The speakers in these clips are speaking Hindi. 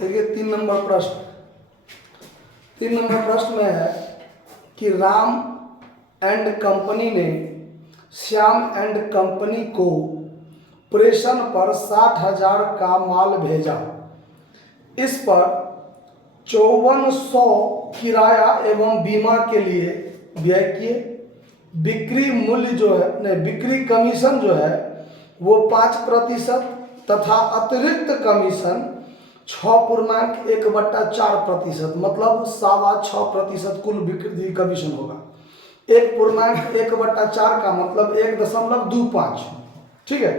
देखिए 3 नंबर प्रश्न में है कि राम एंड कंपनी ने श्याम एंड कंपनी को प्रेषण पर 60,000 का माल भेजा। इस पर 5400 किराया एवं बीमा के लिए व्यय किए। बिक्री मूल्य जो है नहीं, बिक्री कमीशन जो है वो 5% तथा अतिरिक्त कमीशन 6.1/4%, मतलब 6.25% कुल बिक्री कमीशन होगा। 1.1/4 का मतलब 1.25। ठीक है।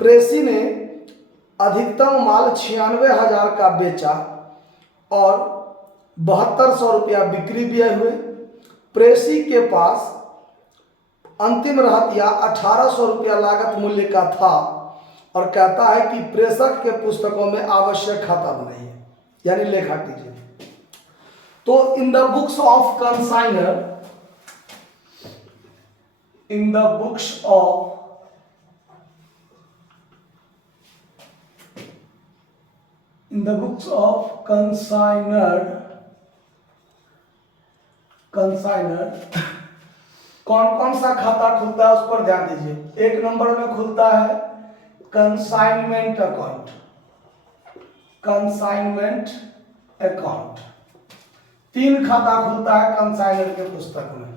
प्रेसी ने अधिकतम माल 96,000 का बेचा और 7200 रुपया बिक्री व्यय हुए। प्रेसी के पास अंतिम रहतिया 1800 रुपया लागत मूल्य का था और कहता है कि प्रेषक के पुस्तकों में आवश्यक खाता बनाइए, यानी लेखा कीजिए। तो in the books of consignor, in the books of consignor कौन कौन सा खाता खुलता है उस पर ध्यान दीजिए। 1 नंबर में खुलता है कंसाइनमेंट अकाउंट, कंसाइनमेंट अकाउंट। 3 खाता खुलता है कंसाइनर के पुस्तक में।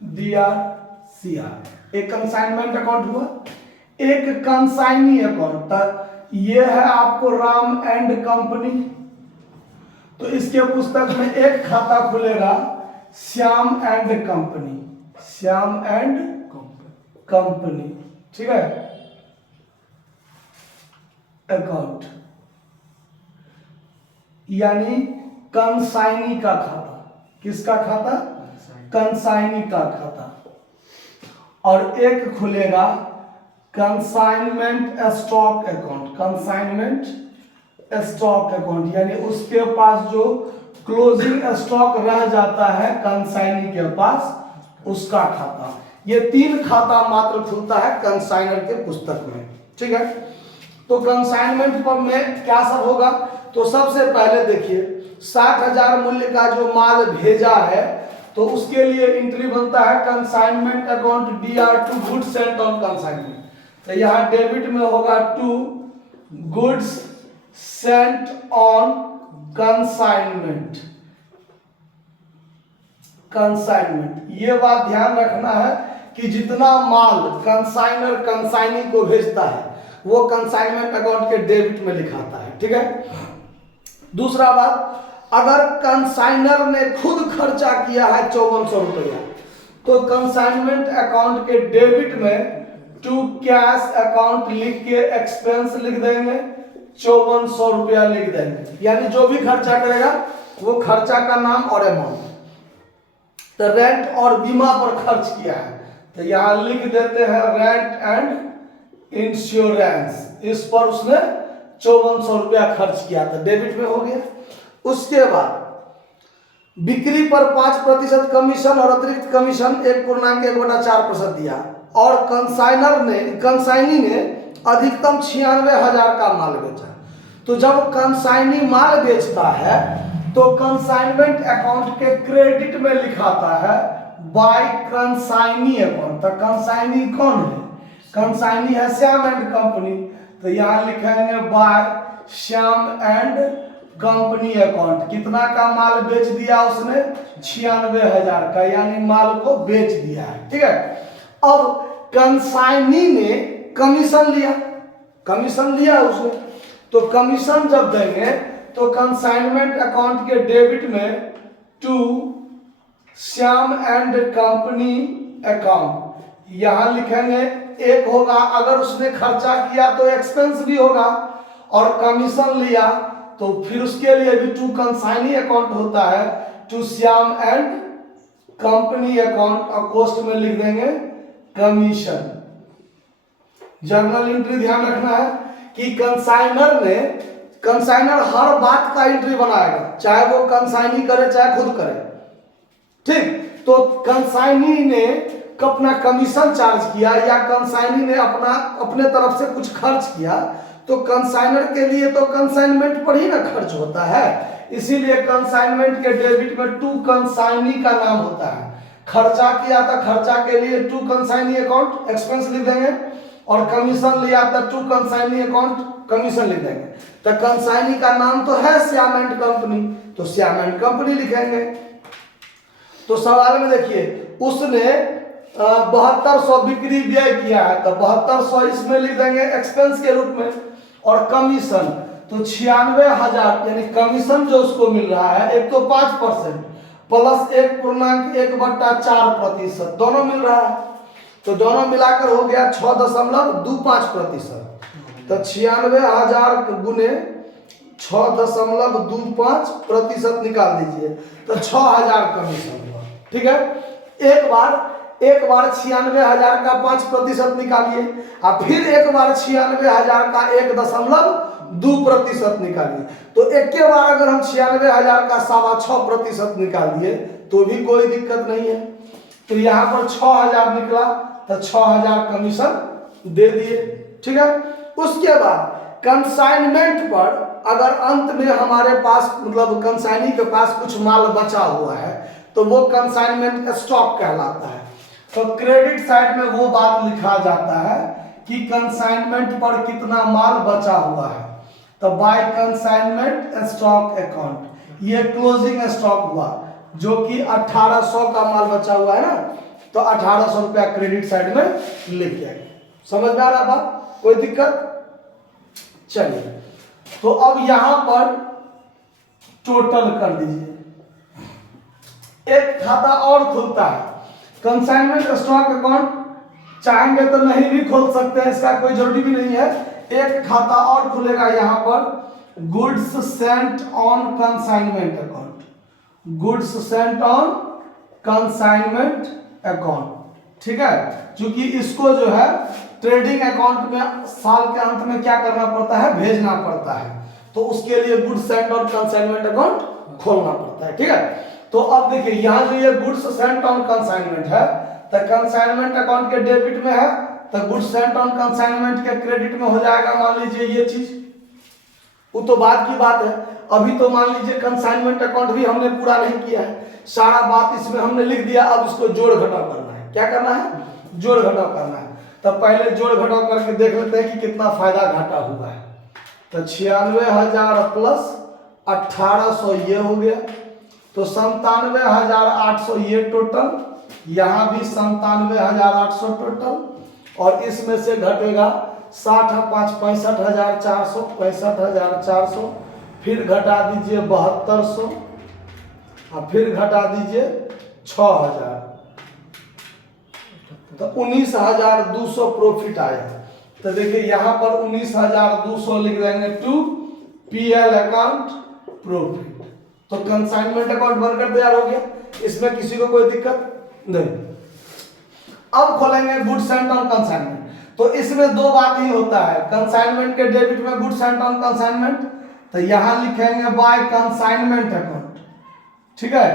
DRCR एक कंसाइनमेंट अकाउंट हुआ, एक कंसाइनी अकाउंट। ये है आपको राम एंड कंपनी, तो इसके पुस्तक में एक खाता खुलेगा Shyam and company, Shyam and company. ठीक है, अकाउंट यानी कंसाइनी का खाता। किसका खाता? कंसाइनी का खाता। और एक खुलेगा consignment stock account, consignment stock account, यानी उसके पास जो क्लोजिंग स्टॉक रह जाता है कंसाइनी के पास, उसका खाता। ये 3 खाता मात्र खुलता है कंसाइनर के पुस्तक में। ठीक है, तो कंसाइनमेंट पर में क्या सब होगा? तो सबसे पहले देखिए 60,000 मूल्य का जो माल भेजा है तो उसके लिए एंट्री बनता है consignment account DR to goods sent on consignment. तो यहाँ डेबिट में होगा to goods sent on consignment, consignment. ये बात ध्यान रखना है कि जितना माल कंसाइनर कंसाइनी को भेजता है वो कंसाइनमेंट अकाउंट के डेबिट में लिखाता है। ठीक है। दूसरा बात, अगर कंसाइनर ने खुद खर्चा किया है 5400 रुपया तो कंसाइनमेंट अकाउंट के डेबिट में टू कैश अकाउंट लिख के एक्सपेंस लिख देंगे, 5400 रुपया लिख देंगे, यानी जो भी खर्चा करेगा वो खर्चा का नाम और अमाउंट। तो रेंट और बीमा पर खर्च किया है तो यहां लिख देते हैं रेंट एंड इंश्योरेंस, इस पर उसने 5400 रुपया खर्च किया था, डेबिट में हो गया। उसके बाद बिक्री पर 5% कमीशन और अतिरिक्त कमीशन 1.1/4% दिया और कंसाइनी ने अधिकतम 96,000 का माल बेचा। तो जब कंसाइनी माल बेचता है तो कंसाइनमेंट अकाउंट के क्रेडिट में लिखाता है बाय कंसाइनी अकाउंट। तो कंसाइनी कौन है? कंसाइनी है श्याम एंड कंपनी, तो यहां लिखेंगे by Shyam and company account. कितना का माल बेच दिया उसने? 96,000 का, यानी माल को बेच दिया है। ठीक है। अब कंसाइनी ने कमीशन लिया उसने, तो कमीशन जब देंगे तो कंसाइनमेंट अकाउंट के डेबिट में to Shyam and company account यहां लिखेंगे। एक होगा अगर उसने खर्चा किया तो एक्सपेंस भी होगा, और कमीशन लिया तो फिर उसके लिए भी टू कंसाइनी अकाउंट होता है, to Shyam and company account, और कॉस्ट में लिख देंगे कमीशन। जर्नल एंट्री ध्यान रखना है कि कंसाइनर हर बात का एंट्री बनाएगा, चाहे वो कंसाइनी करे चाहे खुद करे। ठीक, तो कंसाइनी ने अपना कमीशन चार्ज किया या कंसाइनी ने अपने तरफ से कुछ खर्च किया, तो कंसाइनर के लिए तो कंसाइनमेंट पर ही ना खर्च होता है, इसीलिए कंसाइनमेंट के डेबिट में टू कंसाइनी का नाम होता है। खर्चा किया था, खर्चा के लिए टू कंसाइनी अकाउंट एक्सपेंस लिख देंगे, और कमीशन लिया था टू कंसाइनी अकाउंट कमीशन लिख देंगे। तो कंसाइनी का नाम तो है श्याम एंड कंपनी, तो श्याम एंड कंपनी लिखेंगे। तो सवाल में देखिए उसने 7200 बिक्री व्यय किया है, तो 7200 इसमें लिख देंगे एक्सपेंस के रूप में, और कमीशन तो 96,000 यानी कमीशन जो उसको मिल रहा है, एक तो 5% प्लस 1.4% दोनों मिल रहा है, तो दोनों मिलाकर हो गया 6.25%। तो 96,000 गुने 6.25% निकाल दीजिए, तो 6,000 कमीशन हुआ। ठीक है, एक बार 96,000 का 5% निकालिए, और फिर एक बार 96,000 का 1.2% निकालिए। तो एक के बार अगर हम 96,000 का 6.25% निकाल दिए तो भी कोई दिक्कत नहीं है। तो यहाँ पर 6,000 निकला, तो 6,000 कमीशन दे दिए। ठीक है, उसके बाद कंसाइनमेंट पर अगर अंत में हमारे पास मतलब कंसाइनी के पास कुछ माल बचा हुआ है, तो वो कंसाइनमेंट स्टॉक कहलाता है। तो क्रेडिट साइड में वो बात लिखा जाता है कि कंसाइनमेंट पर कितना माल बचा हुआ है। तो बाय कंसाइनमेंट स्टॉक अकाउंट, ये क्लोजिंग स्टॉक हुआ, जो कि 1800 का माल बचा हुआ है ना, तो 1800 रुपया क्रेडिट साइड में लिख दिया। समझ में आ रहा बात, कोई दिक्कत? चलिए, तो अब यहां पर टोटल कर दीजिए। एक खाता और खुलता है कंसाइनमेंट स्टॉक अकाउंट, चाहेंगे तो नहीं भी खोल सकते हैं, इसका कोई जरूरी भी नहीं है। एक खाता और खुलेगा यहां पर, goods sent on consignment account, goods sent on consignment account. ठीक है, क्योंकि इसको जो है ट्रेडिंग अकाउंट में साल के अंत में क्या करना पड़ता है, भेजना पड़ता है, तो उसके लिए goods sent on consignment account खोलना पड़ता है। ठीक है, तो अब देखिए यहाँ जो ये गुड्स सेंट ऑन कंसाइनमेंट है, तो कंसाइनमेंट अकाउंट के डेबिट में है, तो गुड्स सेंट ऑन कंसाइनमेंट के क्रेडिट में हो जाएगा। मान लीजिए ये चीज, वो तो बाद की बात है, अभी तो मान लीजिए कंसाइनमेंट अकाउंट भी हमने पूरा नहीं किया है, सारा बात इसमें हमने लिख दिया। अब इसको जोड़ घटाव करना है, क्या करना है, जोड़ घटाव करना है। तब पहले जोड़ घटाव करके देख लेते हैं कि कितना फायदा घाटा हुआ है। तो 96,000 प्लस 1800 ये हो गया, तो 97,800 ये टोटल, यहाँ भी 97,800 टोटल, और इसमें से घटेगा 60 5 65,400, 65,400, फिर घटा दीजिए 7200, और फिर घटा दीजिए 6,000, तो 19,200 प्रॉफिट आया। तो देखिए यहाँ पर 19,200 लिख देंगे टू पीएल अकाउंट प्रॉफिट। तो कंसाइनमेंट अकाउंट बनकर तैयार हो गया, इसमें किसी को कोई दिक्कत नहीं। अब खोलेंगे गुड्स सेंट ऑन कंसाइनमेंट, तो इसमें दो बात ही होता है, कंसाइनमेंट के डेबिट में गुड्स सेंट ऑन कंसाइनमेंट, तो यहां लिखेंगे बाय कंसाइनमेंट अकाउंट। ठीक है,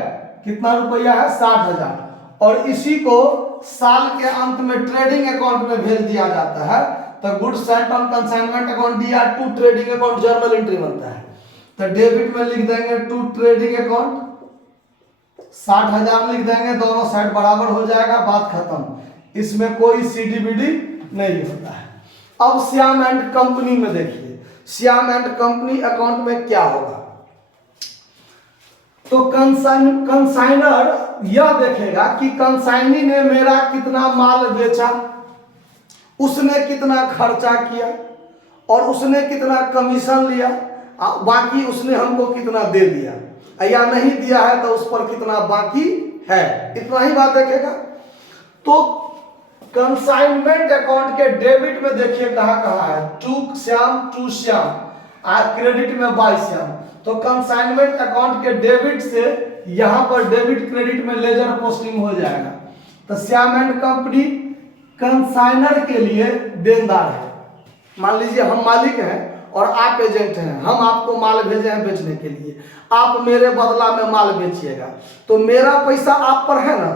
कितना रुपया है, 60,000, और इसी को साल के अंत में ट्रेडिंग अकाउंट में भेज दिया जाता है। तो goods sent on consignment account दिया, to trading account journal entry बनता है। तो डेबिट में लिख देंगे टू ट्रेडिंग अकाउंट, 60,000 लिख देंगे, दोनों साइड बराबर हो जाएगा, बात खत्म, इसमें कोई सीडीबीडी नहीं होता है। अब श्याम एंड कंपनी में देखिए, श्याम एंड कंपनी अकाउंट में क्या होगा, तो कंसाइनर यह देखेगा कि कंसाइनी ने मेरा कितना माल बेचा, उसने कितना खर्चा किया, और उसने कितना कमीशन लिया, बाकी उसने हमको कितना दे दिया या नहीं दिया है, तो उस पर कितना बाकी है, इतना ही बात देखेगा। तो कंसाइनमेंट अकाउंट के डेबिट में देखिए कहाँ है, टू श्याम, क्रेडिट में बाय श्याम। तो कंसाइनमेंट अकाउंट के डेबिट से यहां पर डेबिट क्रेडिट में लेजर पोस्टिंग हो जाएगा। तो श्याम एंड कंपनी कंसाइनर के लिए देनदार है। मान लीजिए हम मालिक हैं और आप एजेंट हैं, हम आपको माल भेजे हैं बेचने के लिए, आप मेरे बदला में माल बेचिएगा, तो मेरा पैसा आप पर है ना,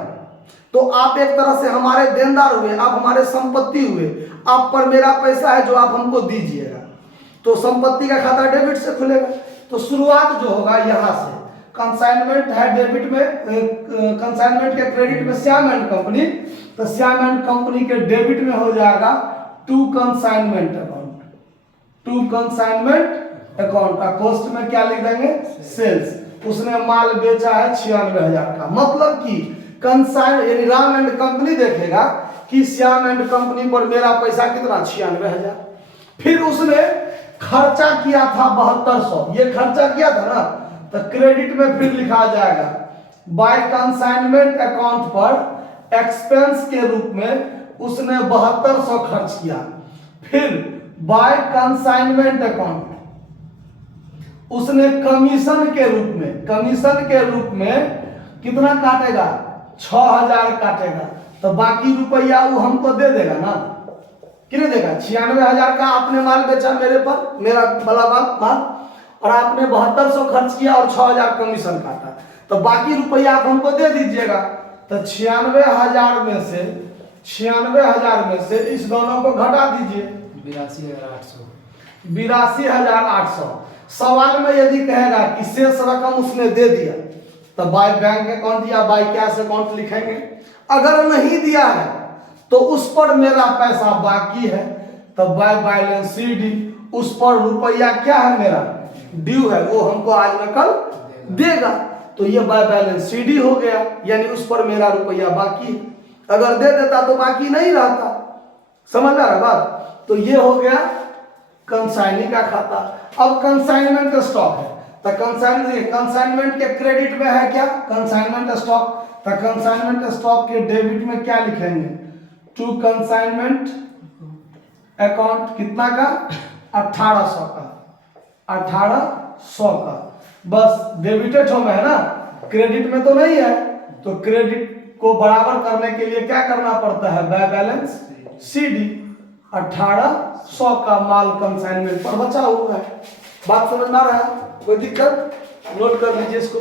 तो आप एक तरह से हमारे देनदार हुए, आप हमारे संपत्ति हुए, आप पर मेरा पैसा है जो आप हमको दीजिएगा। तो संपत्ति का खाता डेबिट से खुलेगा। तो शुरुआत जो होगा यहाँ से, कंसाइनमेंट है डेबिट में, कंसाइनमेंट के क्रेडिट में श्याम एंड कंपनी, तो श्याम एंड कंपनी के डेबिट में हो जाएगा to consignment account, to consignment account. Cost में क्या लिख देंगे? सेल्स। उसने माल बेचा है 96,000 का, मतलब कि कंसाइन यानी राम एंड कंपनी देखेगा कि श्याम एंड कंपनी पर मेरा पैसा कितना 96,000। फिर उसने खर्चा किया था 7200, ये खर्चा किया था ना, तो क्रेडिट में फिर लिखा जाएगा बाय कंसाइनमेंट अकाउंट पर एक्सपेंस के रूप में उसने 7200 खर्च किया। फिर बाय कंसाइनमेंट अकाउंट उसने कमीशन के रूप में कितना काटेगा? 6,000 काटेगा। तो बाकी रुपया वो हमको दे देगा ना, कि नहीं देगा? 96,000 का आपने माल बेचा मेरे पर, मेरा वाला माल, और आपने 7200 खर्च किया और 6,000 कमीशन काटा, तो बाकी रुपया आप हमको दे दीजिएगा। तो 96,000 में से इस दोनों को घटा दीजिए, 82,800। सवाल में यदि कहेगा कि शेष रकम उसने दे दिया, तो बाय बैंक अकाउंट या बाय कैश अकाउंट लिखेंगे। अगर नहीं दिया है तो उस पर मेरा पैसा बाकी है, तो बाय बैलेंस CD, उस पर रुपया क्या है? मेरा ड्यू है, वो हमको आज न कल देगा। तो ये बाय बैलेंस CD हो गया, यानी उस पर मेरा रुपया बाकी है। अगर दे देता तो बाकी नहीं रहता। समझ आ रहा बात? तो ये हो गया कंसाइनी का खाता। अब कंसाइनमेंट स्टॉक है, तो कंसाइनमेंट के क्रेडिट में है क्या? Consignment stock. तो कंसाइनमेंट स्टॉक के डेबिट में क्या लिखेंगे? टू कंसाइनमेंट अकाउंट कितना का? 1800 का, 1800 का। बस डेबिटेड में है ना, क्रेडिट में तो नहीं है। तो क्रेडिट को बराबर करने के लिए क्या करना पड़ता है? By balance CD। 1800 का माल कंसाइनमेंट पर बचा हुआ है। बात समझ में आ रहा है? कोई दिक्कत? नोट कर लीजिए इसको।